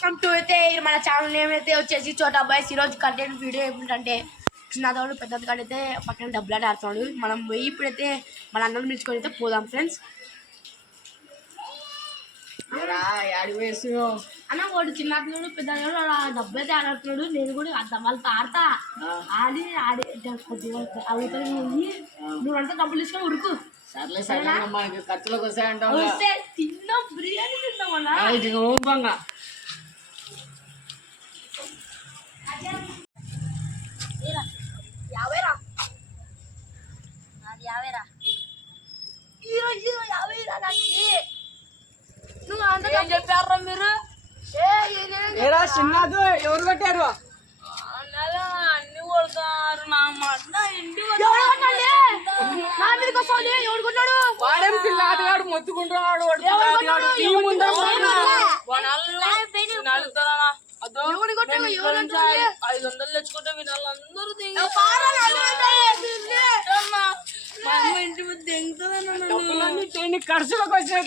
Welcome to అయితే మన channel name అయితే వచ్చేసి చోటా బాయ్స్. ఈరోజు కంటెంట్ వీడియో ఏమిటంటే చిన్నదోడు పెద్దది కాడైతే పక్కన డబ్బులు ఆడుతున్నాడు. మనం పోయి ఇప్పుడైతే మన అన్నను పిలుచుకొని అయితే పోదాం ఫ్రెండ్స్. అన్న వాడు చిన్నడు పెద్దడు డబ్బులు అయితే ఆడుతున్నాడు. నేను కూడా వాళ్ళతో ఆడతా ఆడి ఆడి అవుతాడు. నువ్వంతా డబ్బులు తీసుకొని ఉరుకు. సర్లే సరే మనకి ఖర్చులకు వస్తాయంటావు. తిన్నాం, బిర్యానీ తిన్నామన్నా. యాభైరా నాది యాభైరా యాభైరా నువ్వు అంత చెప్పారా మీరు? చిన్నది ఎవరు పెట్టారు? అన్ని కొడతారు నా మాట. నా మీదకి వస్తుంది. ఎవడు కొన్నాడు? వాడేం పిల్లాడు మొత్తుకుంటున్నాడు. ఎవడు కొట్టాడు? 500 తెచ్చుకుంటే వీళ్ళందరూ మా అమ్మ ఇంటి ముందు దింగుతుందన్న. ఖర్చులకు వచ్చిన